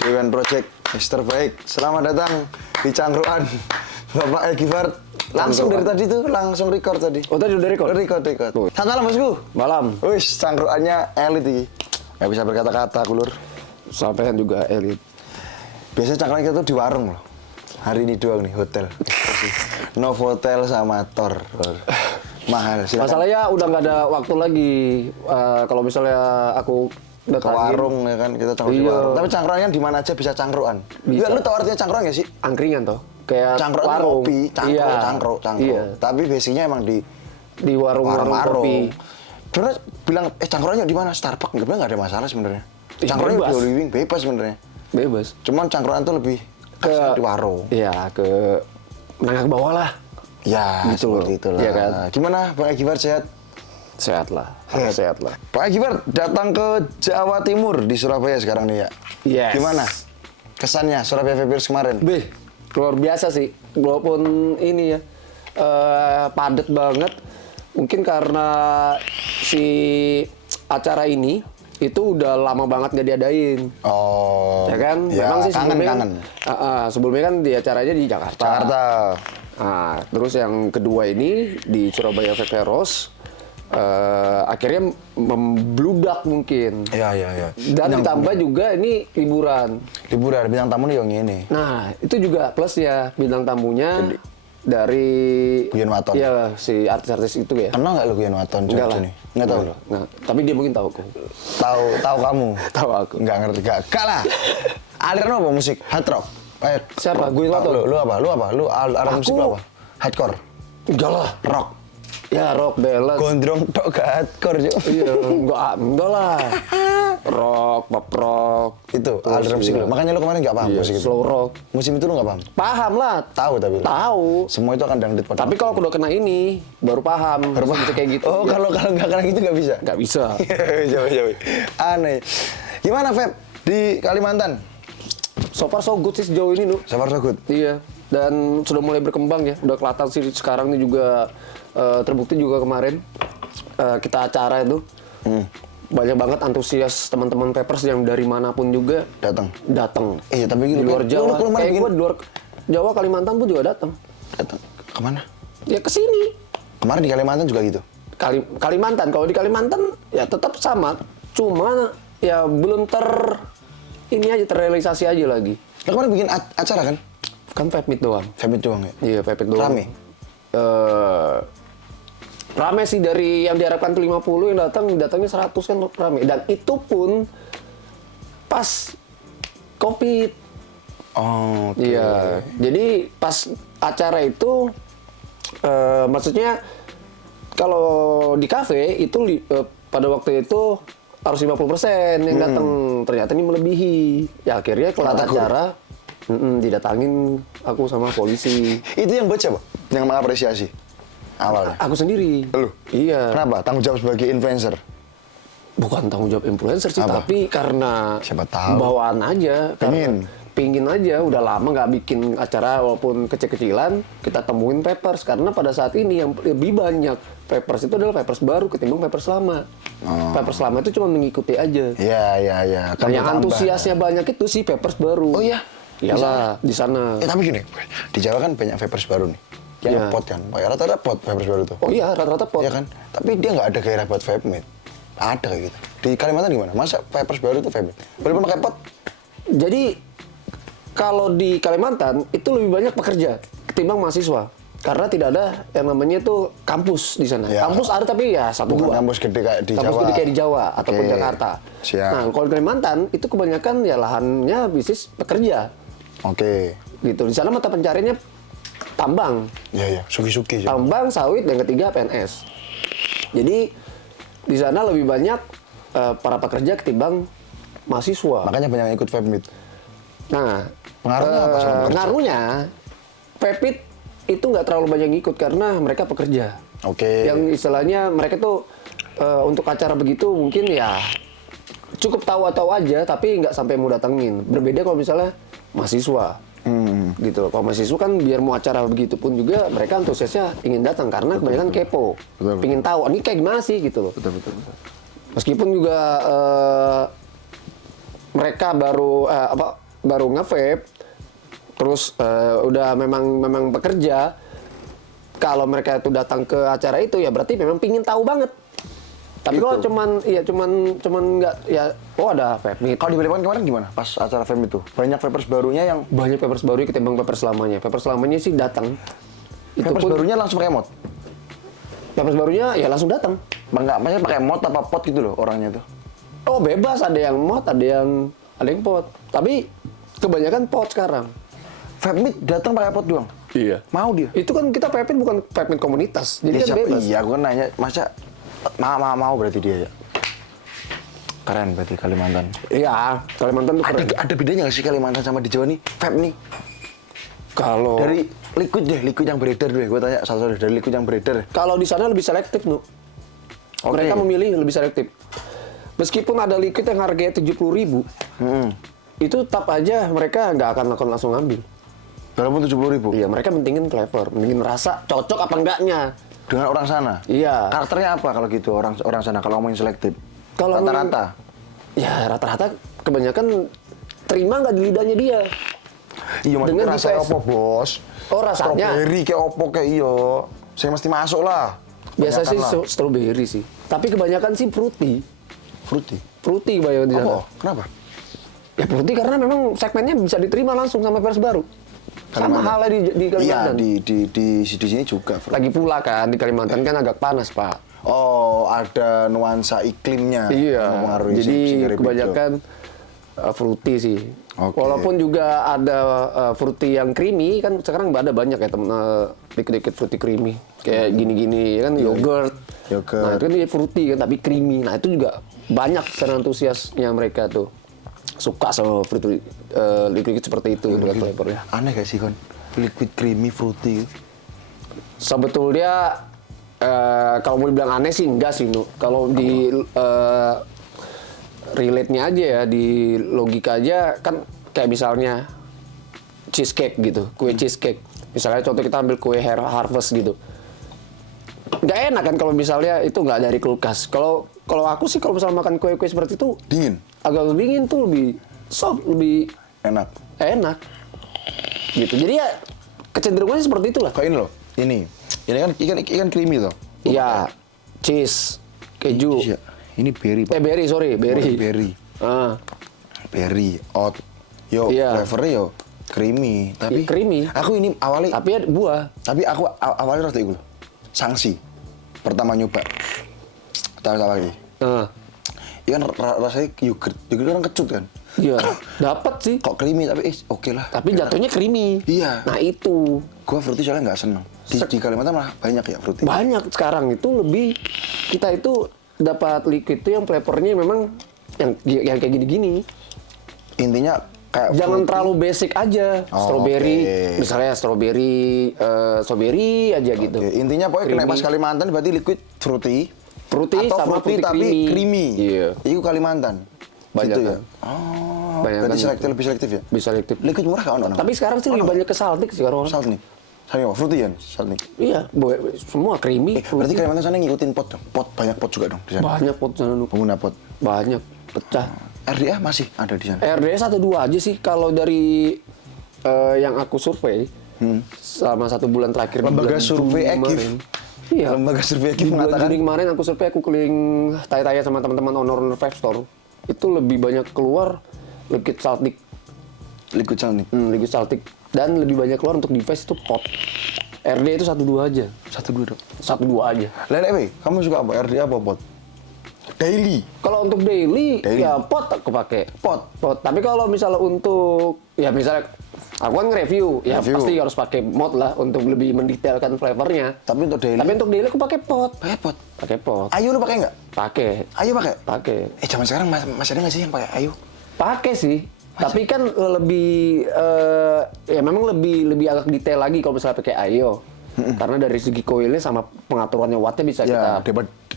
Dewan Project Mister Baik. Selamat datang di Cangkruan Bapak Givart. Langsung dari tadi tuh, langsung record tadi. Oh tadi udah record? Record. Selamat malam bosku. Malam. Wis, cangkruannya elit ini. Gak bisa berkata-kata, kulur. Sampean juga elit. Biasanya cangkruan kita tuh di warung loh. Hari ini doang nih, hotel. Novotel sama Tor. Mahal sih. Masalahnya udah nggak ada waktu lagi. Kalau misalnya aku Ke warung ya kan, kita cangkruk di warung. Tapi cangkruannya di mana aja bisa cangkruan. Bisa. Lu tau artinya cangkruan gak sih? Angkringan toh. Kayak Cangkruk warung. kopi, cangkruk. Iya. Tapi basicnya emang di warung-warung kopi. Terus bilang, cangkruannya di mana? Starbucks. Sebenarnya nggak ada masalah sebenarnya. Cangkruannya Bebas. di Living bebas sebenarnya. Bebas. Cuman cangkruan tuh lebih Ke di warung. Iya, ke menengah ke bawah lah. Ya, Gitu seperti loh. itulah. Iya kan? Gimana, Bang Givart sehat? Sehat lah. Harus sehat lah. Pak Givart datang ke Jawa Timur di Surabaya sekarang nih ya. Yes. Gimana kesannya Surabaya Fairs kemarin? Beh, luar biasa sih. Walaupun ini ya padat banget. Mungkin karena si acara ini itu udah lama banget nggak diadain. Oh, Ya kan? ya, Memang sih sebelumnya kangen. sebelumnya kan di acaranya di Jakarta. Nah, terus yang kedua ini di Surabaya Fairs akhirnya membludak mungkin. Iya. Dan ditambah juga ini liburan. Liburan bintang tamu nih yang ini. Nah, itu juga plus ya bintang tamunya dari Guyon Waton. Iya, si artis-artis itu ya. Kenal nggak lu Guyon Waton? Enggak lah. Nih? Nggak tahu. Nah, tapi dia mungkin tahu aku. Tahu kamu? Tahu aku. Nggak ngerti. Nggak lah. Aliran apa musik? Hard rock. Siapa? Guyon Waton. Lu apa? Lu aliran musik lu apa? Hardcore. Enggak lah. Rock. Ya, rock ballad. Gondrong tok gak hardcore juga. Iya, enggak lah. Rock, pop rock. Itu Terus aliran musik iya. lu. Makanya lu kemarin nggak paham Iya, musik itu. slow rock. Musim itu lu nggak paham? Paham lah. Tahu tapi lu. Tahu. Semua itu akan dangdut pada. Tapi kalau udah kena ini, baru paham. Bisa kayak gitu. Oh, kalau nggak kena gitu nggak bisa. Nggak bisa. Jauh. Aneh. Gimana Feb di Kalimantan? So far so good sih sejauh ini, Nu. So far so good. Iya. Dan sudah mulai berkembang ya. Udah kelihatan sih sekarang ini juga terbukti juga kemarin kita acara itu. Banyak banget antusias teman-teman Papers yang dari manapun juga datang. Iya, tapi gitu di luar kan. Jawa. Lu Kayak gue di luar Jawa, Kalimantan pun juga datang. Datang kemana? Ya ke sini. Kemarin di Kalimantan juga gitu. Kalimantan. Kalau di Kalimantan ya tetap sama. Cuma ya belum terrealisasi aja lagi. Lu kemarin bikin acara kan? Kan Vape Meet doang. Vape Meet doang ya? Iya, Vape Meet doang. Rame? Rame sih, dari yang diharapkan 50 yang datangnya 100 kan rame. Dan itu pun pas Covid. Oh, oke. Iya. Jadi pas acara itu maksudnya kalau di kafe itu pada waktu itu harus 50% yang datang. Ternyata ini melebihi. Ya akhirnya kelar acara didatangin aku sama polisi. Itu yang baca, Pak? Yang mengapresiasi awalnya? Aku sendiri. Lu? Iya. Kenapa? Tanggung jawab sebagai influencer? Bukan tanggung jawab influencer sih, Apa? tapi karena Siapa tahu. bawaan aja. Pingin aja, udah lama nggak bikin acara walaupun kecil-kecilan, kita temuin Papers. Karena pada saat ini yang lebih banyak Papers itu adalah Papers baru ketimbang Papers lama. Papers lama itu cuma mengikuti aja. Iya. Dan yang antusiasnya banyak itu sih Papers baru. Oh iya? Iyalah, di sana. Tapi gini, di Jawa kan banyak vapers baru nih. Yang Iya. pot kan. Rata-rata pot vapers baru tuh. Oh iya, rata-rata pot. Iya kan? Tapi dia nggak ada gairah buat vape mate. Ada kayak gitu. Di Kalimantan gimana? Masa vapers baru tuh vape mate? Boleh pakai pot? Jadi kalau di Kalimantan itu lebih banyak pekerja ketimbang mahasiswa. Karena tidak ada yang namanya itu kampus di sana. Ya. Kampus ada tapi ya satu Bukan dua. kampus gede kayak di Kampus Jawa. gede kayak di Jawa ataupun Oke. Jakarta. Siap. Nah, kalau di Kalimantan itu kebanyakan ya lahannya bisnis pekerja. Oke. Gitu. Di sana mata pencariannya tambang. Iya. Suki-suki. Tambang, sawit, dan ketiga PNS. Jadi di sana lebih banyak para pekerja ketimbang mahasiswa. Makanya banyak yang ikut vape mate. Nah, Pengaruhnya apa sama pekerja? pengaruhnya Pepit itu nggak terlalu banyak ngikut karena mereka pekerja. Oke. Yang istilahnya mereka tuh untuk acara begitu mungkin ya cukup tahu-tahu aja, tapi nggak sampai mau datengin. Berbeda kalau misalnya mahasiswa. Gitu. Kalau mahasiswa kan biar mau acara begitu pun juga mereka antusiasnya ingin datang karena kebanyakan kepo. Pingin tahu ini kayak gimana sih gitu loh. Betul. Meskipun juga mereka baru baru nge-vape, terus udah memang bekerja, kalau mereka itu datang ke acara itu ya berarti memang pingin tahu banget. Tapi Gitu. kalau cuman nggak ya, oh ada vape nih. Kalau di Balikpapan kemarin gimana? Pas acara vape itu, banyak vapers barunya yang Banyak vapers baru ketimbang vapers lamanya. Vapers lamanya sih datang. Itu vapers pun barunya langsung pakai mod. vapers barunya ya langsung datang. Enggak, maksudnya pakai mod apa pot gitu loh orangnya tuh. Oh bebas, ada yang mod, ada yang pot. Tapi kebanyakan pot sekarang. Vape Meet datang pakai pot doang. Iya. Mau dia. Itu kan kita vape bukan vape komunitas, jadi Dia kan siapa? bebas. Iya, aku kan nanya, masa mau berarti dia ya. Keren berarti Kalimantan. Iya, Kalimantan tuh keren. Ada bedanya nggak sih Kalimantan sama di Jawa nih? Vape nih. Kalau Dari liquid yang beredar deh. Gue tanya satu-satu dari liquid yang beredar. kalau di sana lebih selektif, Nu. Oke. Mereka memilih lebih selektif. Meskipun ada liquid yang harganya 70.000, itu tetap aja mereka nggak akan langsung ngambil. Walaupun 70.000. Iya, mereka mentingin flavor, mentingin rasa, cocok apa enggaknya. Dengan orang sana. Iya. Karakternya apa kalau gitu orang sana kalau ngomongin selektif? Kalau Rata-rata. Ya rata-rata kebanyakan terima nggak di lidahnya dia. Iya maksudnya Dengan rasanya device. apa bos? Oh, rasanya? Strawberry kayak opo kayak iyo. Saya mesti masuk lah. Biasa sih Kebanyakan lah. strawberry sih. Tapi kebanyakan sih fruity. Fruity. Fruity kebanyakan di sana. Apa? Kenapa? Ya fruity karena memang segmennya bisa diterima langsung sama pers baru. Sama Kalimantan. halnya di Iya Kalimantan. di sini juga. Lagi pula kan di Kalimantan kan agak panas, Pak. Oh ada nuansa iklimnya. yang Iya. mempengaruhi Jadi si Singaraja. kebanyakan fruity sih. Oke. Walaupun juga ada fruity yang creamy kan sekarang ada banyak ya dikit-dikit fruity creamy kayak gini-gini ya kan yogurt. Yogurt. Nah itu kan dia fruity kan tapi creamy. Nah itu juga banyak secara antusiasnya mereka tuh suka sama fruity liquid seperti itu dengan flavornya. Aneh gak sih kon? Liquid creamy fruity. Sebetulnya kalau mau dibilang aneh sih enggak sih, Nu. Kalau di relate-nya aja ya, di logika aja kan kayak misalnya cheesecake gitu, kue cheesecake. Misalnya contoh kita ambil kue harvest gitu. Nggak enak kan kalau misalnya itu nggak dari kulkas. Kalau aku sih kalau misalnya makan kue-kue seperti itu Dingin. agak dingin tuh lebih soft, lebih Enak. enak. Gitu. Jadi ya kecenderungannya seperti itulah. Kayak ini loh. Ini kan ikan creamy tuh. Iya, cheese, keju. Iya. Ini berry pak. Berry, sorry, berry. Berry. Ah, Berry. Oat. Yo, Iya. flavornya yo creamy. Tapi creamy. Aku ini awalnya. tapi ada buah. Tapi aku awalnya rada iku. Sanksi. Pertama nyoba. Tahu lagi. Ah, Ikan rasanya yogurt. Yogurt kan kecut kan. iya, dapat sih. Kok creamy tapi oke lah. Tapi jatuhnya creamy. Iya. Nah itu Gua fruity soalnya nggak seneng. Di Kalimantan malah banyak ya fruity. banyak sekarang itu lebih kita itu dapat liquid itu yang flavornya memang yang kayak gini-gini. Intinya kayak Jangan fruity. terlalu basic aja. Oh, Strawberry, oke. misalnya strawberry aja gitu. Oke, intinya pokoknya kena Creamy. pas Kalimantan berarti liquid fruity. Fruity atau sama fruity fruity tapi creamy. Iya. Itu Kalimantan. Banyak Gitu kan. ya. Oh, Banyak berarti kan selektif, lebih selektif ya. Bisa selektif. Liquid murah kan ono. Tapi sekarang sih lebih banyak ke saltik sekarang orang. salt nih. Sama apa? Fruity kan? Salt nih. Iya, semua creamy. Berarti Kalimantan sana ngikutin pot dong. Pot banyak pot juga dong di sana. Banyak pot sana Nu. Pengguna pot. Banyak, pecah. RDA masih ada di sana. RDS 1-2 aja sih kalau dari yang aku survei selama 1 bulan terakhir. di Lembaga bulan survei Juni Ekif. kemarin. Iya. Lembaga survei Di Ekif bulan mengatakan Juni kemarin aku survei, aku keliling tanya-tanya sama teman-teman owner vape store. Itu lebih banyak keluar liquid saltik, liquid salt nih. liquid saltik dan lebih banyak keluar untuk device itu pot. RD itu 1-2 aja. 1-2 dong. 1-2 aja. Lain kamu suka apa? RDA apa pot? Daily. Kalau untuk daily, Daily. ya pot aku pakai. Pot. Tapi kalau misalnya untuk ya misalnya aku kan review, ya Review. pasti harus pakai mod lah untuk lebih mendetailkan flavornya. Tapi untuk daily. Tapi untuk daily aku pakai pot. pakai pot. Pakai pot. Ayu lu pakai nggak? Pakai. Ayu pakai? Pakai. Zaman sekarang masih ada nggak sih yang pakai Ayu? Pakai sih. Tapi kan lebih ya memang lebih agak detail lagi kalau misalnya pakai Ayo. Karena dari segi coilnya sama pengaturannya wattnya bisa kita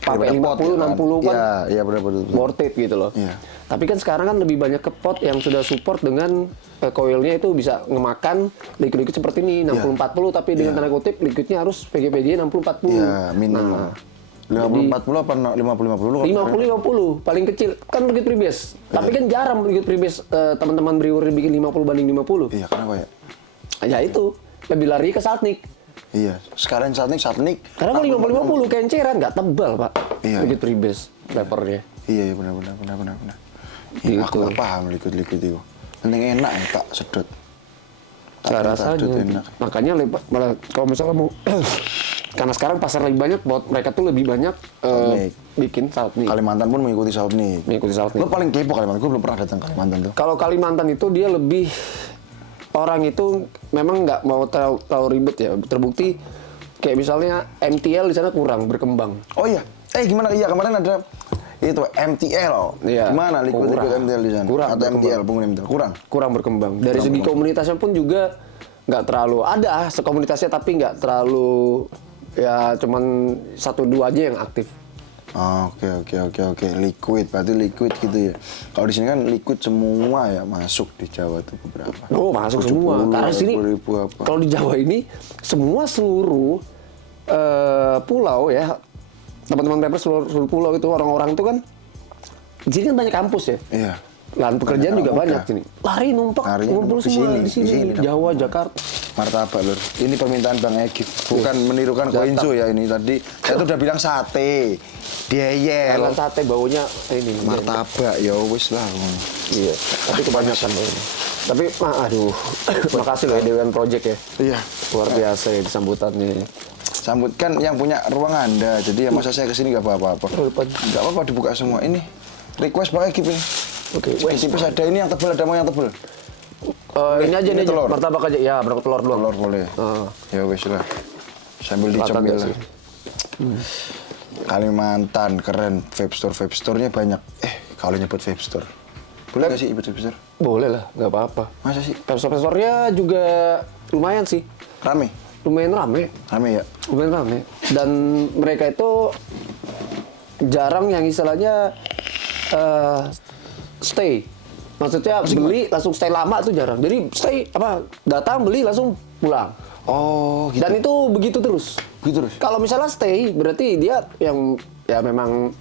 pakai 50, 60 kan. Iya, benar. Worth it gitu loh. Iya. Tapi kan sekarang kan lebih banyak ke pot yang sudah support dengan coilnya itu bisa ngemakan liquid seperti ini 60-40 tapi dengan tanda kutip liquidnya harus PGPG 60-40. Iya, minimum. Nah, 50-40 apa 50-50? 50-50 paling kecil kan Liquid Freebase. Tapi kan jarang Liquid Freebase teman-teman brewer bikin 50 banding 50. Iya, kenapa ya? Ya itu, lebih lari ke Saltnik. Iya, sekarang Saltnik. Karena kalau 50-50 kenceran nggak tebal, Pak. Iya. Liquid Freebase flavornya. Iya, benar. Iya, aku nggak paham liquid itu. Penting enak ya, tak sedot. Nggak rasanya. Makanya malah kalau misalnya mau karena sekarang pasar lebih banyak, buat mereka tuh lebih banyak bikin Saltnik. Kalimantan pun mengikuti Saltnik. Lo paling kepo Kalimantan, gue belum pernah datang Kalimantan tuh. Kalau Kalimantan itu dia lebih orang itu memang nggak mau terlalu ribet ya. Terbukti kayak misalnya MTL di sana kurang berkembang. Oh iya, gimana? Iya kemarin ada itu MTL. Iya. Gimana liquid MTL di sana? Kurang Atau MTL pengguna MTL kurang berkembang. Dari segi komunitasnya pun juga nggak terlalu ada sekomunitasnya, tapi nggak terlalu ya cuman 1-2 aja yang aktif. Oke. Liquid, berarti liquid gitu ya. Kalau di sini kan liquid semua ya masuk di Jawa tuh beberapa. Oh, masuk semua. Karena sini kalau di Jawa ini seluruh pulau ya, teman-teman rapper seluruh pulau itu orang-orang itu kan di sini kan banyak kampus ya. Iya. Lahan pekerjaan juga banyak sini. Lari numpuk ngumpul semua di sini. Jawa, Jakarta. Martabak lur. Ini permintaan Bang Egif, bukan menirukan Koinzo ya ini tadi. Saya tuh udah bilang sate. Dieyel. Karena sate baunya ini martabak ya wis lah. Iya. Tapi kebanyakan ini. Tapi aduh, makasih loh ya Dewan Project ya. Iya. Luar biasa ya sambutannya. Sambutkan yang punya ruang Anda. Jadi ya masa saya kesini nggak apa-apa. Nggak apa-apa dibuka semua. Ini request Bang Egif ini. Oke. Tipis ada ini yang tebal, ada mau yang tebal. Ini aja nih telur. martabak aja. Ya, berapa telur doang. Telur boleh. Ya wis lah. Sambil dicemil lah. Kalimantan keren, vape store-nya banyak. Kalau nyebut vape store. Boleh nggak sih nyebut vape store? Boleh lah, nggak apa-apa. Masa sih? Store-nya juga lumayan sih. Rame? Lumayan rame. Rame ya? Lumayan rame. Dan mereka itu jarang yang istilahnya stay. Maksudnya beli langsung stay lama itu jarang. Jadi stay datang beli langsung pulang. Oh, gitu. Dan itu begitu terus. Kalau misalnya stay berarti dia yang ya memang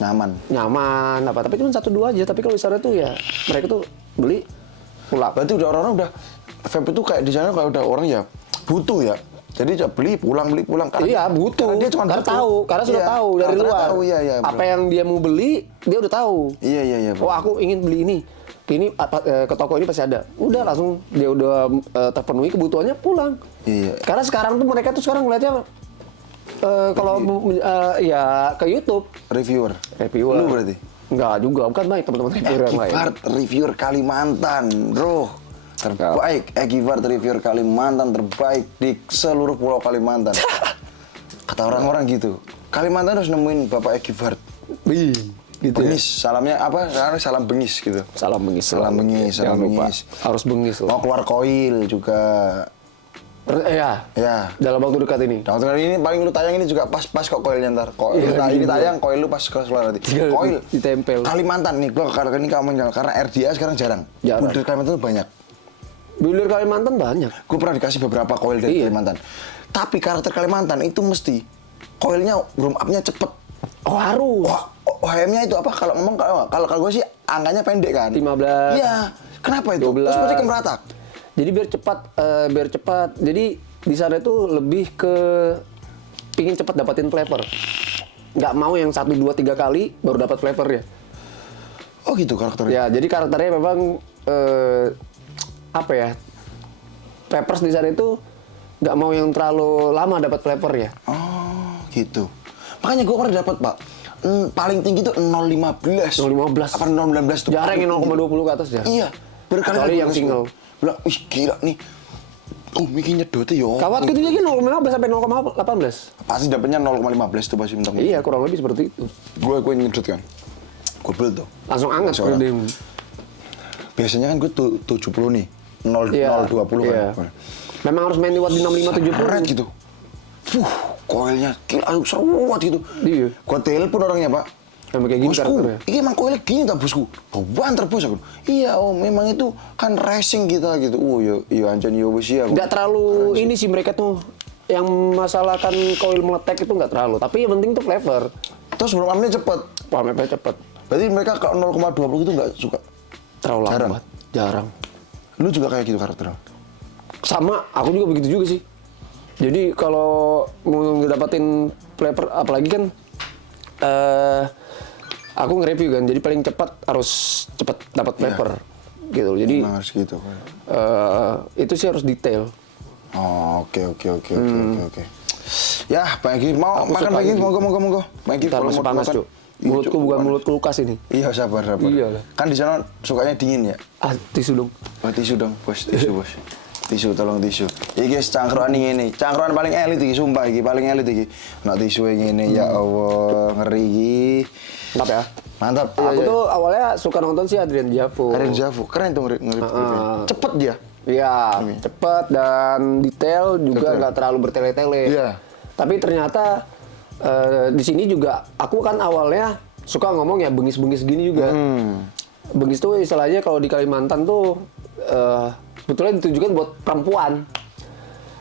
nyaman apa, tapi cuma 1-2 aja. Tapi kalau misalnya tuh ya mereka tuh beli pulang. Berarti udah orang-orang udah vape itu kayak di sana kayak udah orang ya butuh ya. Jadi beli pulang karena iya butuh. Karena dia cuma karena sudah tahu dari luar. Iya, apa yang dia mau beli dia udah tahu. Iya. Oh aku ingin beli ini ke toko ini pasti ada. Udah langsung dia udah terpenuhi kebutuhannya pulang. Iya. Karena sekarang tuh mereka tuh sekarang ngeliatnya kalau ya ke YouTube reviewer. Lu berarti? Enggak juga, bukan baik teman-teman reviewer yang lain. Egifart reviewer Kalimantan, bro. Terbaik, Egifart reviewer Kalimantan terbaik di seluruh pulau Kalimantan. Kata orang-orang gitu. Kalimantan harus nemuin Bapak Egifart. Gitu bengis, ya? Salamnya apa? Salam bengis gitu. Salam bengis. Harus bengis loh. Mau keluar koil juga. Ya. Dalam waktu dekat ini. Dalam waktu dekat ini paling lu tayang ini juga pas kok koilnya ntar. Ini tayang koil lu pas keluar nanti. Koil ditempel. Kalimantan nih, gua kali ini kamu jalan karena RDA sekarang jarang. Bulir Kalimantan tuh banyak. Bulir Kalimantan banyak. Gue pernah dikasih beberapa koil dari Kalimantan. Tapi karakter Kalimantan itu mesti koilnya warm up-nya cepet. Oh harus. OHM-nya itu apa? Kalau ngomong kalau gue sih angkanya pendek kan. 15. Iya. Kenapa itu? 12. Terus berarti kemeratak. Jadi biar cepat. Jadi di sana itu lebih ke pingin cepat dapatin flavor. Nggak mau yang 1, 2, 3 kali baru dapat flavornya. Oh gitu karakternya. Ya, jadi karakternya memang apa ya? Peppers di sana itu nggak mau yang terlalu lama dapat flavornya. Oh gitu. Makanya gue pernah dapat Pak. Paling tinggi tuh 0,15. 0,15. Apa 0,15 tuh? Jarang yang 0,20 ke atas ya. Iya. Berkali yang single. Bilang, wih gila nih. Mikirnya nyedotnya ya. Kawatku itu jadi 0,15 sampai 0,18. Pasti dapetnya 0,15 tuh pasti mentok. Iya, kurang lebih seperti itu. Gue nyedot kan. Gue beli tuh. Langsung anget. Biasanya kan gue 70 nih. 0,20 iya. kan. Memang harus main di watt di 65-70. Keren gitu. Koilnya gila, seruat gitu. Iya. Gua telepon orangnya Pak. Sampai kayak gini bosku, karakternya. ini emang koilnya gini tak bosku? Banter bos aku. Iya memang itu kan racing kita gitu. Iya anjan iya wis ya. Nggak terlalu ini sih mereka tuh yang masalahkan koil meletek itu nggak terlalu, tapi yang penting tuh flavor. Terus pemrogramannya cepet. Pemrogramannya cepet. Berarti mereka kalau 0,20 itu nggak suka. Terlalu Jarang. lambat. Jarang. Lu juga kayak gitu karakternya? Sama, aku juga begitu juga sih. Jadi kalau mau ngedapatin flavor, apalagi kan aku nge-review kan, jadi paling cepat harus cepat dapat flavor gitu. Jadi Emang harus gitu. itu sih harus detail. Oh, oke. Ya, Pak Egi mau Aku makan suka Pak Egi, ini. monggo. Pak Egi Ntar masih panas, Cuk. Mulutku bukan mulut kulkas ini. Iya, sabar. Iyalah. Kan di sana sukanya dingin ya? Ah, tisu dong. Oh, tisu dong, bos. Tisu, tolong tisu. Iki wis cangkruan ngene. Cangkruan paling elit iki, sumpah iki, paling elit iki. Nek tisu ngene, ya Allah, ngeri iki. Mantap ya. Mantap. Aku tuh awalnya suka nonton si Adrian Javo. Karen Javu, keren tuh ngeri. Cepet dia. Iya, cepet dan detail juga Detail. nggak terlalu bertele-tele. Iya. Tapi ternyata di sini juga aku kan awalnya suka ngomong ya bengis-bengis gini juga. Bengis tuh istilahnya kalau di Kalimantan tuh sebetulnya ditujukan buat perempuan.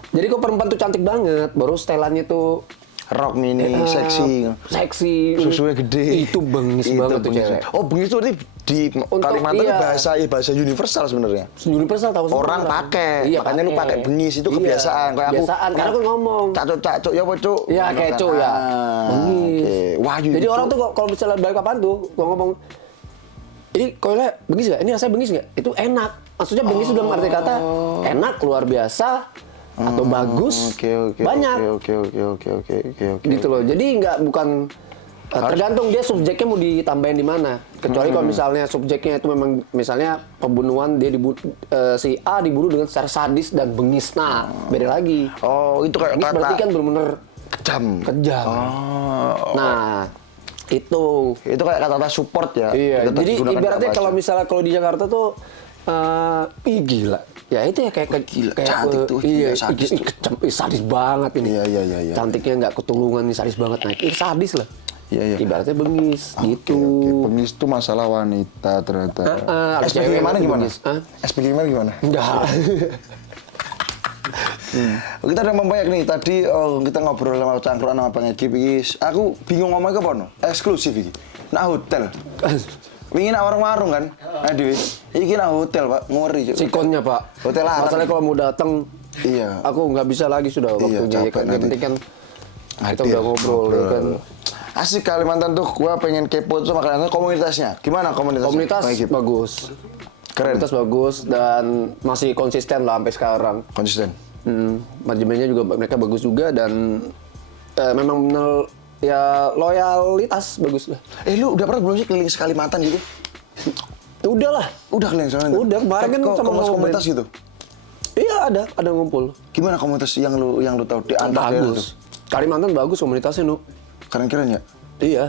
Jadi kok perempuan tuh cantik banget, baru setelannya tuh Rock mini, seksi. susunya gede. Itu bengis banget tuh bengis. cewek. Oh, bengis itu berarti di Kalimantan iya. bahasa universal sebenarnya. Universal tahu semua Orang pakai, Iya, makanya lu pakai bengis itu kebiasaan. Kayak aku, kebiasaan, karena aku ngomong. Cacuk, ya apa cuk? Iya, kayak cuk ya. Bengis. Oke. Wah, Jadi orang tuh kalau misalnya balik kapan tuh gua ngomong, ini koilnya bengis nggak? Ini rasanya bengis nggak? Itu enak. Maksudnya bengis dalam arti kata enak, luar biasa, atau bagus, banyak. Oke. Gitu loh. Jadi bukan tergantung dia subjeknya mau ditambahin di mana. Kecuali kalau misalnya subjeknya itu memang misalnya pembunuhan, dia si A dibunuh dengan secara sadis dan bengis. Nah, beda lagi. Oh, itu kayak Bengis berarti kan benar-benar kejam. kejam. Nah, itu kayak kata-kata support ya. iya. Kita Jadi gunakan ibaratnya apa kalau aja. misalnya kalau di Jakarta tuh gila. Ya itu ya kayak Gila, kayak cantik tuh, iya, gila, sadis tuh. kejam, sadis banget ini. Iya. Cantiknya nggak ketulungan nih, sadis banget. Nah, ini sadis lah. Iya. Ibaratnya bengis gitu. Oke. Bengis itu masalah wanita ternyata. ada SPG cewek gimana yang gimana? bengis. Hah? SPG gimana? Enggak. Kita udah membanyak nih. Tadi kita ngobrol sama cangkruan sama Bang Egi. Aku bingung ngomong ke apa no? Eksklusif iki. Nah hotel. Wingi nak warung-warung kan? Aduh, iki nak hotel pak, ngori. Cuk. Sikonnya Pak. Hotel Arab. Masalahnya kalau mau datang, Iya. aku nggak bisa lagi sudah waktunya. capek Yang nanti. penting kan kita Hadir, udah ngobrol ya kan. Asik Kalimantan tuh, gua pengen kepo tuh Kalimantan komunitasnya. Gimana komunitasnya? Komunitas Bang Egi? bagus. Keren. Komunitas bagus dan masih konsisten lah sampai sekarang. Konsisten. Manajemennya juga mereka bagus juga dan memang benar ya loyalitas bagus lah. Lu udah pernah belum sih keliling Kalimantan gitu? Udah lah. Udah keliling Kalimantan? Udah, kemarin kan sama komunitas gitu? Iya ada ngumpul. Gimana komunitas yang lu tahu di antar daerah tuh? Bagus. Kalimantan bagus komunitasnya nu. Keren-keren ya? Iya.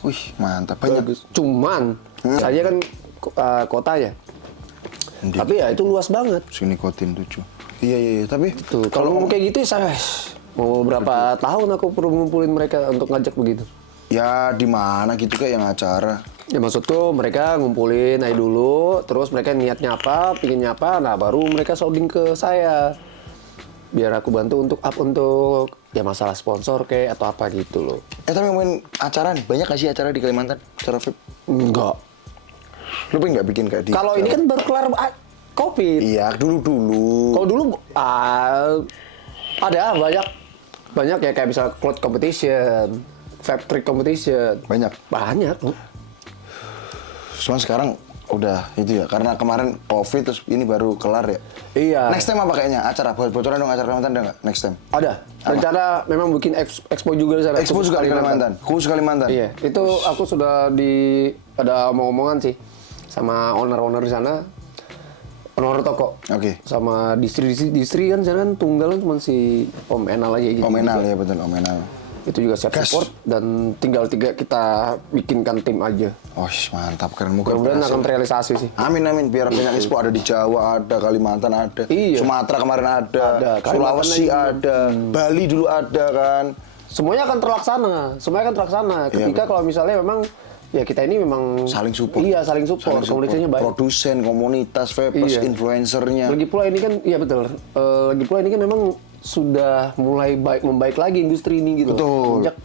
Wih, mantap. Banyak. Bagus. Cuman saya kan kotanya. Tapi ya itu luas banget. Sini kotin 7. Iya. Tapi Tuh, kalau ngomong kayak gitu saya mau berapa tahun aku perlu ngumpulin mereka untuk ngajak begitu. ya di mana gitu kayak yang acara. Ya maksudku mereka ngumpulin aja dulu, terus mereka niatnya apa, pinginnya apa, nah baru mereka sounding ke saya. Biar aku bantu untuk ya masalah sponsor kayak atau apa gitu loh. Tapi ngomongin acara nih, banyak gak sih acara di Kalimantan? Acara VIP? Enggak. Lu pengen nggak bikin kayak di... Kalau ini kan baru kelar COVID. Iya, dulu. Kalau dulu ada banyak ya kayak bisa cloud competition, vape trick competition. Banyak? Banyak. Cuma sekarang udah itu ya, karena kemarin COVID terus ini baru kelar ya. Iya. Next time apa kayaknya? Acara, bocoran dong acara Kalimantan ada nggak? Next time? Ada. Rencana memang bikin expo juga di sana. Expo juga di Kalimantan? Khusus Kalimantan? Iya. Itu aku sudah ada omong-omongan sih sama owner-owner di sana. Owner toko. Oke. Sama distri kan sana kan tunggal kan cuma si Om Enal aja gitu. Om Enal ya betul, Om Enal. Itu juga siap Gas. support dan tinggal kita bikinkan tim aja. Oh mantap, keren. Muka Mudah-mudahan berhasil. akan terrealisasi sih. Amin, biar banyak expo ada di Jawa, ada Kalimantan ada, Iya. Sumatera kemarin ada, Ada. Kalimantan Sulawesi juga. ada, Bali dulu ada kan. Semuanya akan terlaksana. Ketika kalau misalnya memang ya kita ini memang Saling support. Iya, saling support. Komunikasinya baik. Produsen, komunitas, vapers, Iya. influencernya. Lagi pula ini kan, iya betul. Lagi pula ini kan memang sudah mulai membaik lagi industri ini gitu. Betul. Sejak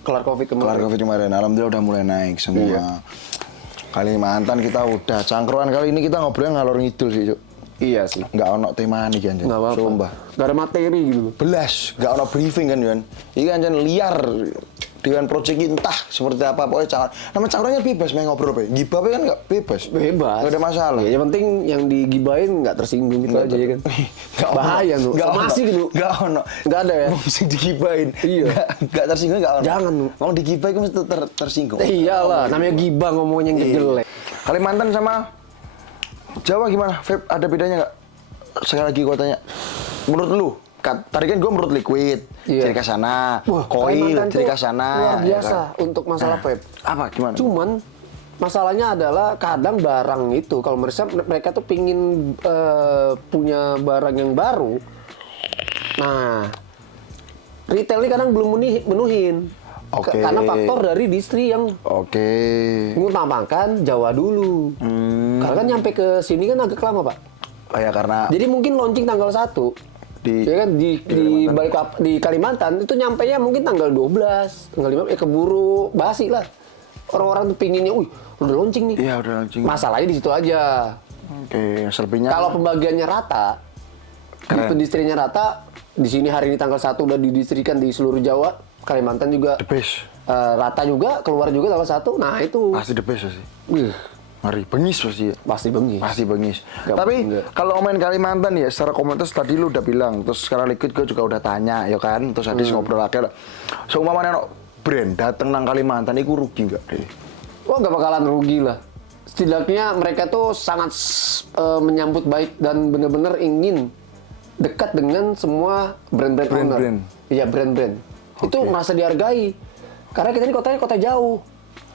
kelar Covid kemarin. Kelar Covid kemarin, alhamdulillah udah mulai naik semua. Iya. Kalimantan kita udah cangkruan kali ini kita ngobrolnya ngalor ngidul sih, Cuk. Iya sih. Nggak ono tema nih kan, Nggak apa-apa. Sumpah. Nggak ada materi gitu. Belas, nggak ono briefing kan, Jan. Ini kan Jan liar. Dengan proyek entah seperti apa, pokoknya cangkruan. Nama cangkruannya bebas main ngobrol, Pak. Gibah kan nggak bebas. Bebas. Nggak ada masalah. Ya, yang penting yang digibain nggak tersinggung gitu aja ya kan. Nggak ono. Bahaya tuh. Nggak ono. Masih gitu. Nggak ono. Nggak ada ya. Mesti digibahin. Iya. Nggak tersinggung nggak ono. Jangan. Mau digibahin kan mesti tersinggung. Iyalah, namanya gibah ngomongnya yang Iya. jelek. Kalimantan sama Jawa gimana? Vape ada bedanya nggak? Sekali lagi gua tanya. Menurut lu? Tadi kan gue menurut liquid, Iya. ciri khas sana, Wah, koil, Kalimantan ciri tuh khas sana. luar ya biasa kan? untuk masalah vape. Apa gimana? Cuman masalahnya adalah kadang barang itu kalau mereka tuh pingin punya barang yang baru. Nah, retail ini kadang belum menuhin. Oke. Karena faktor dari distri yang Oke. mengutamakan Jawa dulu. Karena kan nyampe ke sini kan agak lama, Pak. Oh ya karena Jadi mungkin launching tanggal 1. Ya kan di Kalimantan itu nyampenya mungkin tanggal 12, tanggal 5 keburu basi lah. Orang-orang tuh pinginnya, udah launching nih. Iya udah launching. Masalahnya di situ aja. Oke, selebihnya. Kalau pembagiannya rata, Keren. pendistrinya rata, di sini hari ini tanggal 1 udah didistrikan di seluruh Jawa, Kalimantan juga the best. rata juga, keluar juga tanggal 1. Nah, itu Pasti the best sih. wih, Ngeri, bengis pasti. Ya. pasti bengis. Pasti bengis. Nggak, Tapi enggak. kalau main Kalimantan ya secara komunitas tadi lu udah bilang, terus sekarang liquid gue juga udah tanya ya kan, terus tadi ngobrol lagi lah. Seumpamanya brand dateng nang Kalimantan itu rugi nggak? Wah, nggak bakalan rugi lah. Setidaknya mereka tuh sangat menyambut baik dan benar-benar ingin dekat dengan semua brand-brand owner. Brand-brand. Iya, brand-brand. Itu Oke. merasa dihargai. Karena kita ini kotanya kota jauh.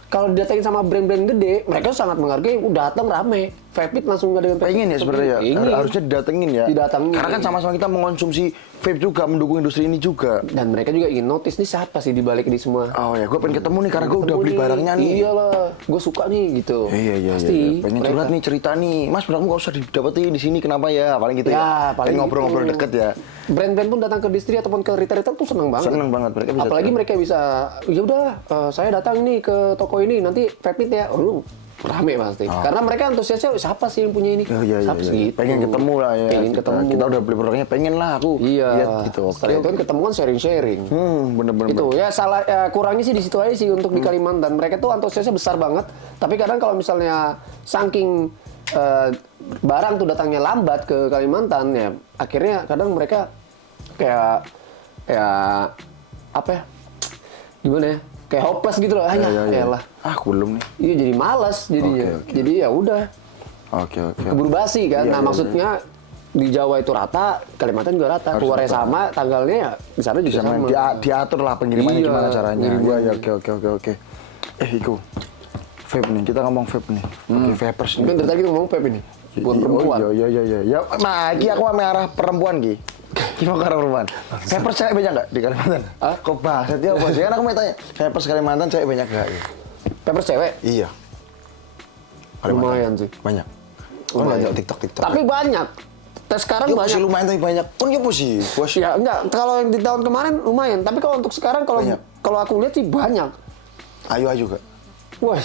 Kalau didatengin sama brand-brand gede, mereka sangat menghargai. Udah datang rame. Vape langsung nggak dengan vape. Pengen ya sebenarnya. Ingin. Harusnya didatengin ya. Didatengin. Karena kan sama-sama kita mengonsumsi vape juga, mendukung industri ini juga. Dan mereka juga ingin notice nih siapa sih dibalik di semua. Oh ya, gue pengen ketemu nih karena gue udah Ketemu beli nih. barangnya nih. Iyalah, gue suka nih gitu. Iya. Pasti. Pengen mereka. curhat nih cerita nih. Mas, barangmu gak usah didapetin di sini kenapa ya? Paling gitu ya. Ya, paling Pengen ngobrol-ngobrol gitu. deket ya. Brand-brand pun datang ke distri ataupun ke retail-retail tuh seneng banget. Seneng banget mereka bisa. Apalagi mereka bisa, ya udah, saya datang nih ke toko ini nanti vape ya, rame pasti. Karena mereka antusiasnya siapa sih yang punya ini? Oh, iya. Siapa sih gitu. Pengen ketemu lah ya. Pengen ketemu. Kita udah beli produknya, pengen lah aku. Iya. Lihat gitu. Oke. Setelah itu kan ketemu kan sharing-sharing. Bener-bener. Itu ya salah kurangnya sih di situ aja sih untuk di Kalimantan. Mereka tuh antusiasnya besar banget. Tapi kadang kalau misalnya saking barang tuh datangnya lambat ke Kalimantan ya, akhirnya kadang mereka kayak apa ya? Gimana ya? Kayak hopeless gitu loh. Iya. Lah. Ah, belum nih. Iya jadi malas jadinya. Oke. Jadi ya udah Oke. keburu basi kan. Iya, Nah, iya, maksudnya di Jawa itu rata, Kalimantan juga rata. Harus Keluarnya rata. sama, tanggalnya ya di sana juga Sama sama. diatur lah pengirimannya Iya, gimana caranya. pengirimannya. Iya, ya, oke. Iku. Vape nih, kita ngomong vape nih. Oke, vapers nih. Mungkin dari tadi kita ngomong vape ini. Bukan perempuan. Iya. Ya, nah, iki aku sama arah perempuan ki. Gimana ke arah perempuan? Vapers cewek banyak nggak di Kalimantan? Hah? Kok bahas dia apa sih? Kan aku mau tanya, vapers Kalimantan cewek banyak nggak? Vape cewek? Iya. Lumayan sih. Banyak. Kan Lumayan. banyak TikTok. Tapi banyak. Tes sekarang Ya banyak. masih lumayan tapi banyak. Kan ya sih, bos. Ya enggak, kalau yang di tahun kemarin lumayan. Tapi kalau untuk sekarang Banyak. kalau aku lihat sih banyak. Ayo juga. Wah,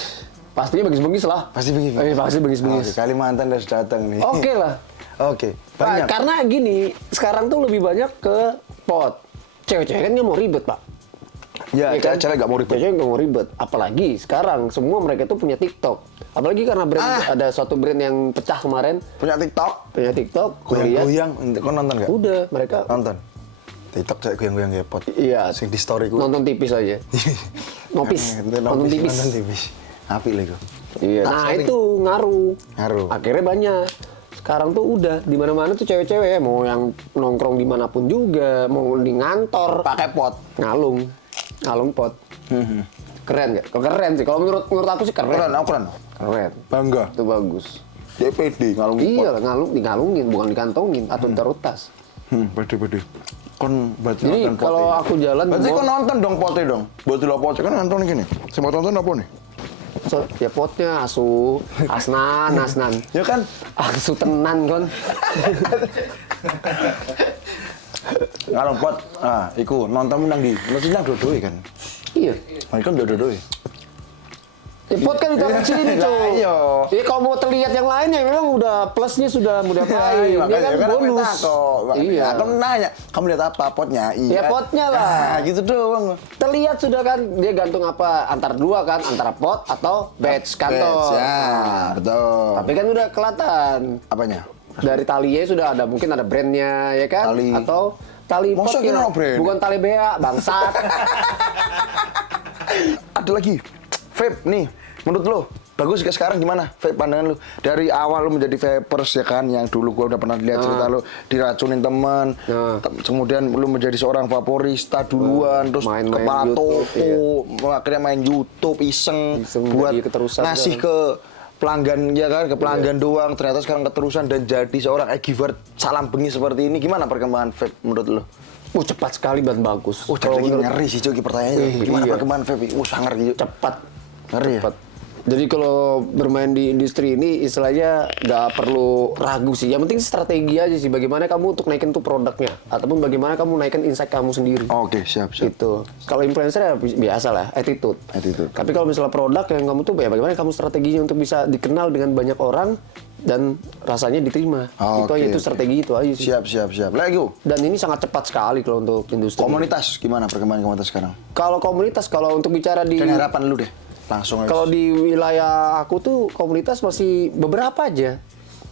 pastinya bengis-bengis lah. Pasti begini. Pasti bengis-bengis. Oke, Kalimantan udah datang nih. Oke lah. Oke. Nah, Banyak. karena gini, sekarang tuh lebih banyak ke pot. Cewek-cewek kan nggak mau ribet, Pak. Ya, Iya kan? cewek nggak mau ribet. Cewek nggak mau ribet. Apalagi sekarang semua mereka tuh punya TikTok. Apalagi karena ada suatu brand yang pecah kemarin Punya TikTok. punya TikTok. Gua lihat, Goyang-goyang. Kau nonton nggak? udah mereka Nonton. TikTok cewek goyang-goyang gepot. iya Sing di story ku. nonton tipis aja. Nopis. Nonton tipis. Nonton tipis. Apik lho iku. Iya. Tak Nah sering. itu ngaruh. Ngaruh. Akhirnya banyak. Sekarang tuh udah di mana-mana tuh cewek-cewek ya, mau yang nongkrong dimanapun juga, mau di ngantor Pakai pot. ngalung pot. Keren nggak? Keren sih. Kalau menurut aku sih keren. Keren, aku keren. Keren. Bangga. Itu bagus. DPD ngalung Iya pot. lah, ngalungin, bukan dikantongin atau ditaruh tas. Pede. Kon berarti Jadi nonton kalau potnya. aku jalan Berarti mau- kon nonton dong potnya dong. Buat lo potnya kan nonton gini. Saya mau tonton apa nih? ya potnya asu, asnan. Ya kan? Asu tenan kon. ngalung pot. Ah, iku nonton nang ndi? Nonton nang Dodoi kan. Iya. Mereka udah Dodoi. Pot kan ditaruh sini Lah, tuh. iya. Iya kalau mau terlihat yang lain ya memang udah plusnya sudah mudah main. Ini kan bonus. Iya. Aku nanya, kamu lihat apa potnya? Ya potnya lah. Nah, gitu doang. Terlihat sudah kan dia gantung apa antara dua kan antara pot atau badge kantor. Ya, betul. Tapi kan udah kelihatan. Apanya? Dari talinya sudah ada mungkin ada brandnya ya kan? Tali. Atau tali Masa potnya. kira brand? Bukan tali BA, bangsat. Ada lagi. Vape nih, menurut lo bagus ke sekarang gimana? Vape pandangan lo dari awal lo menjadi vapers ya kan, yang dulu gua udah pernah lihat cerita lo diracunin teman, kemudian lo menjadi seorang vaporista duluan, terus Main-main kepala YouTube, toko, akhirnya main YouTube iseng buat jadi keterusan ngasih kan. ke pelanggan ya kan, ke pelanggan doang, ternyata sekarang keterusan dan jadi seorang Egivert salam bengi seperti ini. Gimana perkembangan vape menurut lo? Cepat sekali dan bagus. Oh, Kalau jadi menurut- ngeri sih Joki pertanyaannya. Gimana iya. perkembangan vape? Sangar gitu. Cepat. Ngeri ya? Cepat. Jadi kalau bermain di industri ini istilahnya nggak perlu ragu sih. Yang penting strategi aja sih. Bagaimana kamu untuk naikin tuh produknya, ataupun bagaimana kamu naikin insight kamu sendiri. Oke, siap. Gitu. Kalau influencer ya biasa lah, attitude. Attitude. Tapi kalau misalnya produk yang kamu tuh ya bagaimana kamu strateginya untuk bisa dikenal dengan banyak orang dan rasanya diterima. Itu aja, itu strategi itu aja sih. Siap. Lagi go. Dan ini sangat cepat sekali kalau untuk industri. Komunitas gimana perkembangan komunitas sekarang? Kalau komunitas, kalau untuk bicara di Dan harapan lu deh. Langsung aja. kalau di wilayah aku tuh komunitas masih beberapa aja.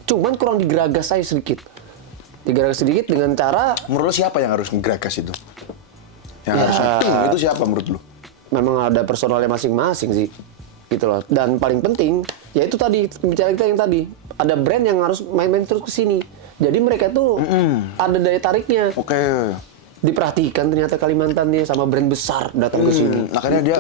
Cuman kurang digeragas aja sedikit. Digeragas sedikit dengan cara Menurut lu siapa yang harus ngeragas itu? Yang harus itu siapa menurut lu? memang ada personalnya masing-masing sih. Gitu loh. Dan paling penting ya itu tadi bicara kita yang tadi, ada brand yang harus main-main terus ke sini. Jadi mereka tuh ada daya tariknya. Oke. Diperhatikan ternyata Kalimantan nih sama brand besar datang ke sini. Makanya dia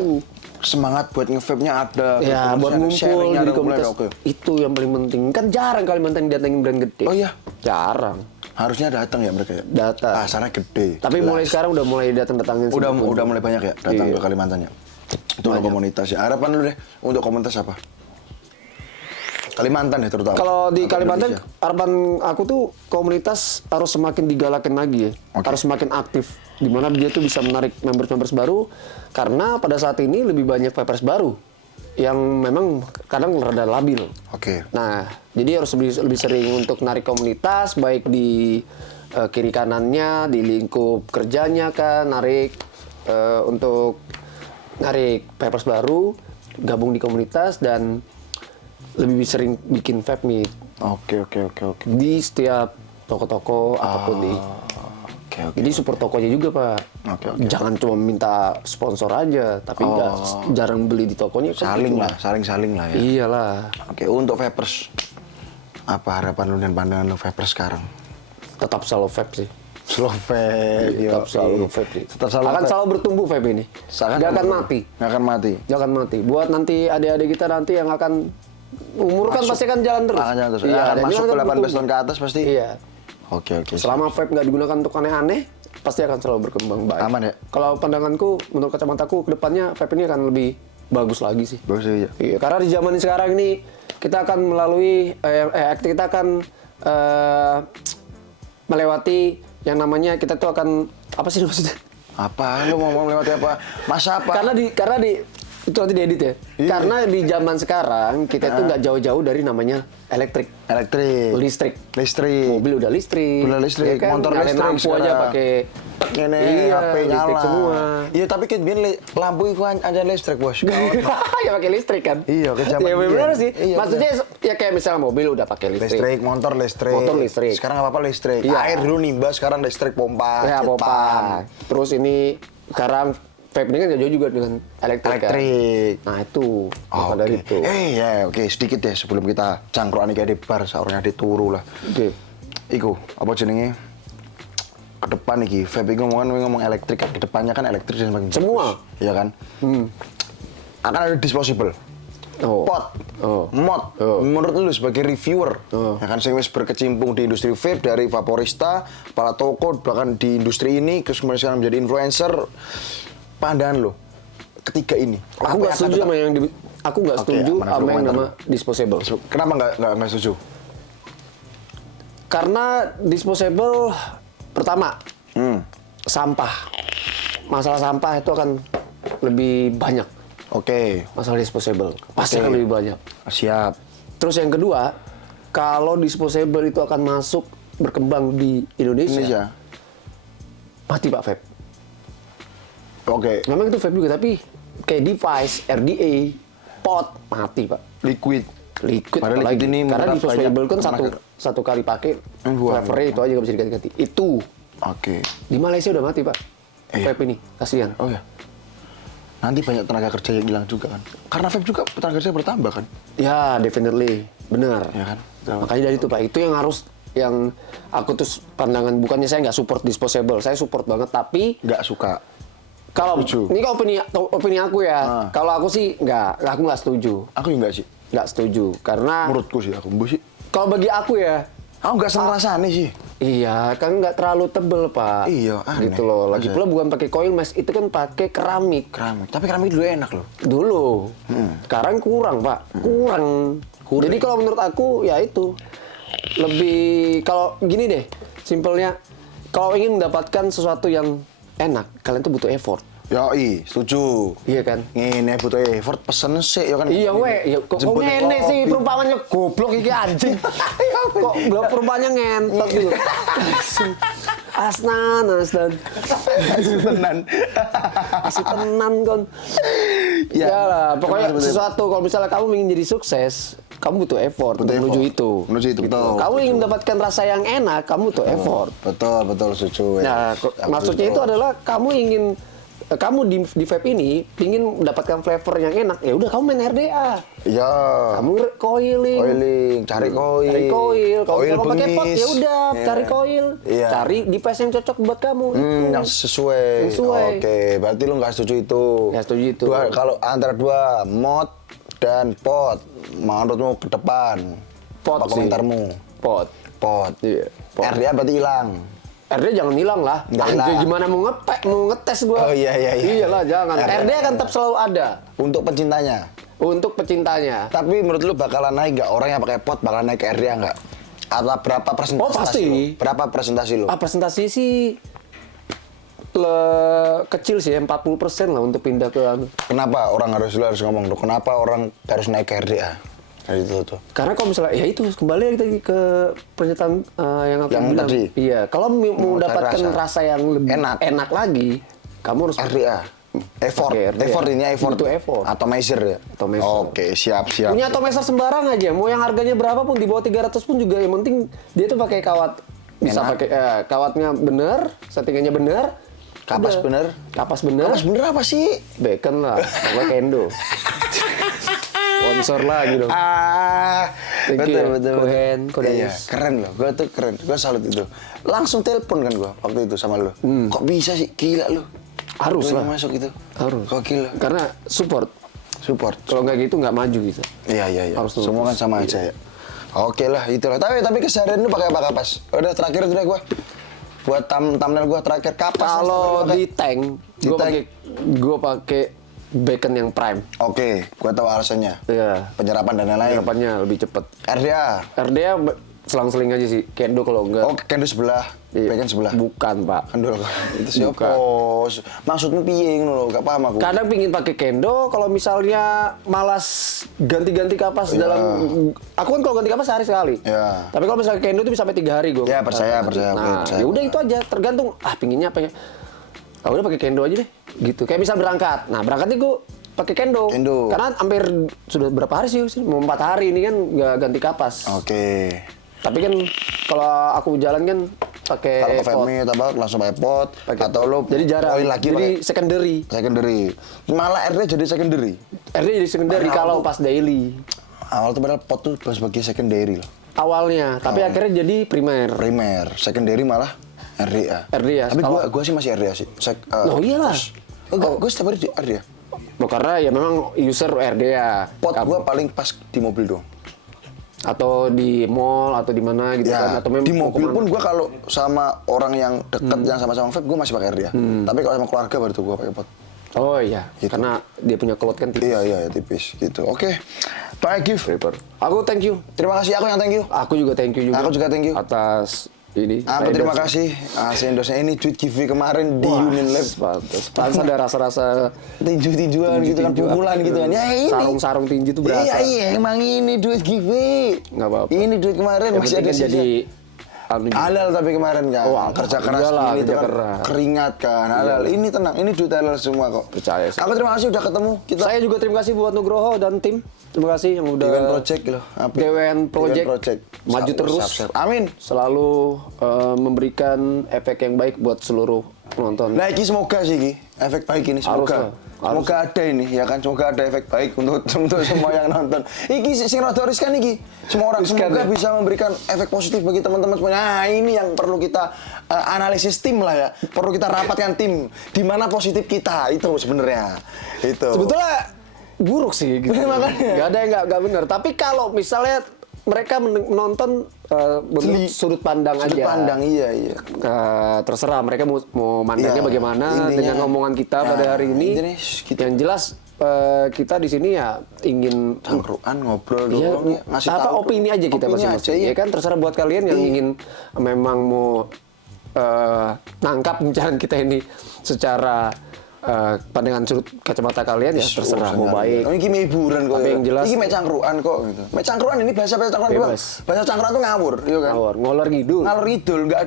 semangat buat nge-vape-nya ada. Ya, buat ngumpul sharing-nya di ada, komunitas. oke. Itu yang paling penting. Kan jarang Kalimantan didatengin brand gede. Oh iya? Jarang. Harusnya datang ya mereka ya. Datang. Pasarnya gede. Tapi jelas. mulai sekarang udah mulai datang-datangin. udah mulai banyak ya datang Iya. ke Kalimantan ya. Itu untuk komunitas ya. Harapan lu deh untuk komunitas apa? Kalimantan ya terutama. Kalau di Atau Kalimantan, Indonesia? harapan aku tuh komunitas harus semakin digalakan lagi ya. Oke. Harus semakin aktif. Dimana dia tuh bisa menarik members-members baru. Karena pada saat ini lebih banyak vapers baru. Yang memang kadang rada labil. Oke. Nah, jadi harus lebih sering untuk narik komunitas, baik di kiri kanannya, di lingkup kerjanya kan, narik untuk narik vapers baru, gabung di komunitas dan lebih sering bikin vape meet Oke. di setiap toko-toko ataupun di. Oke. Jadi support tokonya juga Pak. Oke. Jangan cuma minta sponsor aja, tapi nggak jarang beli di tokonya. kan Saling percuma. lah, saling lah ya. Iyalah. Oke, untuk vapers apa harapan lu dan pandangan lu vapers sekarang? Tetap selalu vape sih. Slow vape, Tetap selalu vape sih. Tetap selalu akan vape. selalu bertumbuh vape ini. Nggak akan mati. Nggak akan mati. Nggak akan mati. Buat nanti adik-adik kita nanti yang akan umur kan pasti akan jalan terus. Akan jalan terus. Iya, Akan dan masuk ini ke akan 18 tahun bertumbuh. ke atas pasti. Iya. Oke. Selama vape nggak digunakan untuk aneh-aneh, pasti akan selalu berkembang baik. Aman ya? Kalau pandanganku, menurut kacamataku, kedepannya vape ini akan lebih bagus lagi sih. Bagus ya. Iya, karena di zaman sekarang ini kita akan melalui kita akan melewati yang namanya kita tuh akan apa sih maksudnya? Apa? Lu mau melewati apa? Masa apa? Karena di itu nanti diedit ya. Iya. Karena di zaman sekarang kita tuh nggak jauh-jauh dari namanya elektrik, Elektrik. listrik. Mobil udah listrik. Udah listrik, ya kan? motor Nyalain listrik lampu aja sekarang. pakai Ini iya, HP listrik nyala. semua. Iya, tapi kan biar lampu itu aja listrik, Bos. ya pakai listrik kan? Iya, ke zaman ya benar iya. sih. Iya, Maksudnya ya kayak misalnya mobil udah pakai listrik. Listrik, motor listrik. Motor listrik. Sekarang apa-apa listrik. Iya. Air dulu nimba, sekarang listrik pompa. Ya, jet pompa. pump. Terus ini sekarang vape ini kan nggak jauh juga dengan elektrik. Elektrik. Kan? Nah itu maka dari itu. Oke, sedikit ya sebelum kita cangkruan iki di bar saurnya di turu lah. Oke. Iku, apa jenenge? Ke depan iki, vape iki ngomong elektrik kan, ke depannya kan elektrik dan semakin Semua. bagus. Iya kan? Akan ada disposable. Oh. Pot, Oh. mod. Oh. Menurut lu sebagai reviewer, Oh. ya kan sing wis berkecimpung di industri vape dari vaporista, kepala toko bahkan di industri ini terus kemudian sekarang menjadi influencer, pandangan lo ketiga ini. Aku nggak setuju sama yang aku nggak Oke, setuju mana sama yang komentar nama lu? disposable. Kenapa nggak setuju? Karena disposable pertama sampah. Masalah sampah itu akan lebih banyak. Oke. Masalah disposable pasti akan lebih banyak. Siap. Terus yang kedua, kalau disposable itu akan masuk berkembang di Indonesia. Mati Pak vape. Oke. Memang itu vape juga, tapi kayak device, RDA, pot, mati Pak. Liquid. Padahal apalagi. liquid ini Karena beberapa disposable banyak kan tenaga. satu kali pakai, Buang. flavornya itu aja nggak bisa diganti-ganti. Itu Oke. di Malaysia udah mati Pak. Vape ini, kasihan. Oh ya. Nanti banyak tenaga kerja yang hilang juga kan. Karena vape juga tenaga kerja bertambah kan. Ya, definitely. Benar. Ya kan? Makanya dari itu Pak, itu yang harus yang aku tuh pandangan, bukannya saya nggak support disposable, saya support banget, tapi Nggak suka. kalau Setuju. ini kalau opini aku ya, kalau aku sih aku nggak setuju, Aku juga sih. nggak setuju karena Menurutku sih aku sih. kalau bagi aku ya, Aku nggak seneng rasanya sih. iya kan nggak terlalu tebel Pak, Iya, aneh. gitu loh. Lagi pula bukan pakai coil mesh, itu kan pakai keramik Keramik. Tapi keramik dulu enak loh. dulu, sekarang kurang Pak, kurang. Jadi kalau menurut aku ya itu lebih, kalau gini deh, simpelnya kalau ingin mendapatkan sesuatu yang enak, kalian tuh butuh effort. Yoi, setuju. Iya kan? Ngene butuh effort pesen sih ya kan. Iya we, ya kok Jemput ngene kopi. sih perumpamannya goblok iki anjing. Kok belum perumpamannya ngentot gitu. Asnan. Tenan. Masih tenan kon. Ya, Ya lah, pokoknya betul. sesuatu kalau misalnya kamu ingin jadi sukses, kamu butuh effort untuk menuju effort. itu. Menuju itu, betul. Kamu ingin mendapatkan rasa yang enak, kamu butuh effort. Betul, setuju. Nah, maksudnya itu adalah kamu ingin di vape ini ingin mendapatkan flavor yang enak, ya udah kamu main RDA. Ya. Kamu coiling, cari koil. cari coil. Kalau Koil kamu pakai pot bengis. ya udah Iya. cari coil. Iya. Cari device yang cocok buat kamu. Yang sesuai. Yang sesuai. Oke, berarti lu nggak setuju itu. Nggak setuju itu. Kalau antara dua, mod dan pot, menurutmu ke depan? Pot Apa sih. komentarmu? Pot. Pot. Iya, pot. RDA berarti hilang. RDA jangan hilang lah. Nggak Anjir, hilang. gimana mau ngetes gua? Oh, iya. Iyalah jangan. RDA. RDA kan tetap selalu ada Untuk pencintanya. untuk pecintanya. Tapi menurut lu bakalan naik nggak? Orang yang pakai pot bakalan naik ke RDA nggak? Atau berapa persentase? Oh, pasti. lu? Berapa presentasi lu? Presentasi sih kecil sih, 40% lah untuk pindah ke anu. Kenapa orang lu harus ngomong tuh? Kenapa orang harus naik ke RDA? Kayak itu tuh. Karena kalau misalnya, ya itu kembali lagi tadi ke pernyataan yang aku Yang bilang. tadi? Iya, kalau mau Mau mendapatkan cari rasa yang lebih Enak. enak lagi, kamu harus RDA. Effort. Pakai RDA. Effort ini effort. Itu effort. Atomizer ya? Atomizer. Oke, siap. punya atomizer sembarang aja. Mau yang harganya berapa pun, di bawah 300 pun juga, yang penting dia tuh pakai kawat. Bisa Enak. pakai kawatnya bener, settingannya bener. Kapas udah. bener? Kapas bener. Mas bener apa sih? Bacon lah, sama Kendo. Sponsor lagi dong. Thank you ya, Kohen, Iya, Kodanis. keren loh. Gue tuh keren. Gue salut itu. Langsung telepon kan gue waktu itu sama lo. Kok bisa sih? Gila lo. Harus Lu lah. yang masuk itu. Harus. Gokil lo. Karena support. Support. Kalau nggak gitu nggak maju gitu. Iya. Harus Semua kan sama aja ya. Oke lah, itulah. Tapi keseharian lu pakai apa kapas? Udah terakhir itu deh gue. Buat thumbnail gue terakhir kapas. Kalau Pakai. di tank, Di tank. gue pakai bacon yang prime. Oke, gue tahu alasannya. Iya. Penyerapan dan lain-lain. Harapannya lebih cepet. RDA. RDA selang-seling aja sih. Kendo kalau enggak. Oh, kendo sebelah. Iya. Bacon sebelah. Bukan Pak. Kendul. Itu siapa? Bukan. Maksudmu piye ngono? Gak paham aku. Kadang pingin pakai kendo, kalau misalnya malas ganti-ganti kapas Iya. dalam. Aku kan kalau ganti kapas sehari sekali. Iya. Tapi kalau misalnya kendo itu bisa sampai 3 hari gue. Ya, percaya. Nah, Percaya. ya udah itu aja. Tergantung. Pinginnya apa ya? Udah pakai kendo aja deh. Gitu. Kayak misal berangkat. Nah berangkatnya gue pakai kendo. Kendo. Karena hampir sudah berapa hari sih? Mau 4 hari ini kan nggak ganti kapas. Oke. Tapi kan kalau aku jalan kan pakai Kalau ke pot. family atau langsung pakai pot Pakai atau pot. lo Jadi jarang. koin lagi Jadi pakai secondary. secondary. Malah RD jadi secondary. RD jadi secondary Padahal kalau tuh- pas daily. Awal tuh padahal pot tuh sebagai secondary loh. Awalnya, tapi akhirnya jadi primer. Primer, secondary malah RDA. RDA, Tapi kalau- gua sih masih RDA sih. Oh, iyalah. Gue setiap hari di RDA. Karena ya memang user RDA. Pot gua paling pas di mobil dong. Atau di mall atau di mana gitu kan, Ya, atau memang di mau mobil kemana. pun gua kalau sama orang yang deket yang sama-sama vape gua masih pakai RDA. Tapi kalau sama keluarga baru tuh gua pakai pot. Oh iya, Gitu. karena dia punya cloud kan tipis. Iya tipis gitu. Oke. Thank you. Aku thank you. Terima kasih aku yang thank you. Aku juga thank you juga. Aku juga thank you. Atas ini. Aku terima kasih endorse ini duit giveaway kemarin di Unilever. Pantas ada rasa-rasa tinju-tinjuan gitu kan, pukulan gitu kan. Ya ini. Sarung-sarung tinju itu berasa. Iya, emang ini duit giveaway. Nggak apa-apa. Ini duit kemarin Yang masih ada penting kan sisa. jadi Halal tapi kemarin kan. Kerja keras iyalah, ini kerja tuh kan keras. keringat kan. Halal. Ini tenang, ini duit halal semua kok. Percaya sih. Aku terima kasih udah ketemu. Kita Saya juga terima kasih buat Nugroho dan tim. Terima kasih yang udah DWN Project loh. DWN Project. Maju terus. Amin. Selalu memberikan efek yang baik buat seluruh penonton. Nah, ini semoga sih, Ki. Efek baik ini semoga. Semoga ada ini, ya kan? Semoga ada efek baik untuk semua yang nonton. Iki sing rada riskan iki. Semua orang semoga bisa memberikan efek positif bagi teman-teman semuanya. Nah, ini yang perlu kita analisis tim lah ya. Perlu kita rapatkan tim. Di mana positif kita itu sebenarnya. Itu. Sebetulnya buruk sih gitu. Makanya. Gak ada yang nggak benar. Tapi kalau misalnya mereka menonton bentuk sudut pandang aja. Sudut pandang, iya. Terserah mereka mau mandangnya bagaimana dengan omongan kita pada hari ini. Gitu. Yang jelas kita di sini ya ingin cangkruan ngobrol ya, dulu ngasih apa tahu. opini aja kita Opini masing-masing. aja, iya. Ya kan terserah buat kalian yang ingin memang mau nangkap pembicaraan kita ini secara pandangan sudut kacamata kalian ya terserah mau baik. Ini hiburan kok. Tapi yang jelas ini mek cangkruan kok gitu. Mek cangkruan ini bahasa cangkruan doang. Bebas. Bahasa cangkruan tuh ngawur, iya kan? Ngawur, ngolor ngidul. Ngalor ngidul, enggak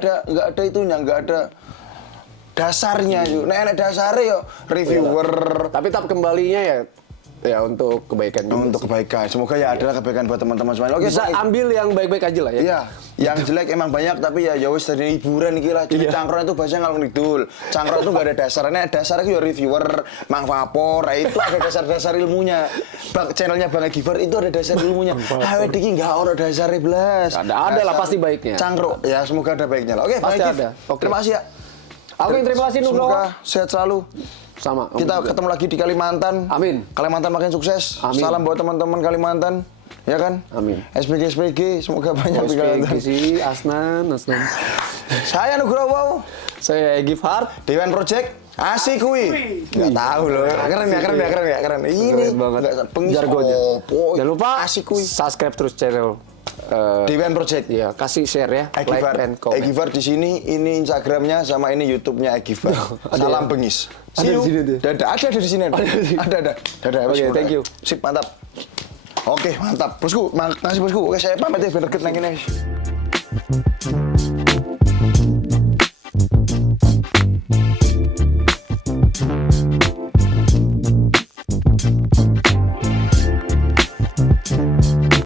ada itunya, enggak ada dasarnya juga. Nek enek dasare yo reviewer. Tapi tahap kembalinya ya untuk kebaikan juga. Untuk kebaikan. Semoga ya adalah kebaikan buat teman-teman semuanya. Oke, Bisa ambil yang baik-baik aja lah ya. Iya, yang jelek emang banyak tapi ya wis dari hiburan iki lah. Jadi cangkruan itu bahasa ngalor ngidul. Cangkruan itu enggak ada dasarnya. Dasarnya itu ya reviewer, Mang Vapor, itu ada dasar-dasar ilmunya. Channelnya Bang Giver itu ada dasar ilmunya. Awet iki enggak ono dasare blas. Ada lah pasti baiknya. Cangkruk, ya semoga ada baiknya lah. Oke, Pasti Bang ada. Giv. Oke. Terima kasih ya. Aku yang terima kasih Nugroho. Semoga sehat selalu. Sama. Kita ketemu lagi di Kalimantan. Amin. Kalimantan makin sukses. Amin. Salam buat teman-teman Kalimantan. Ya kan? Amin. SPG, semoga banyak di Kalimantan. SPG, Asnan. Saya Nugroho. Saya Giv Hart. DWN Project. Asik kuwi. Enggak tahu loh. Keren ya. Ini banget pengis jargonnya. Jangan lupa asik kuwi. subscribe terus channel DWN Project. ya, kasih share ya, like dan comment. Egivar di sini, ini Instagramnya sama ini YouTube-nya Egivar. Salam bengis. Ada di sini dia. Ada di sini. Ada. Oke, thank you. Sip, mantap. Oke, mantap. Bosku, makasih bosku. Oke, saya pamit ya, biar deket nang ini.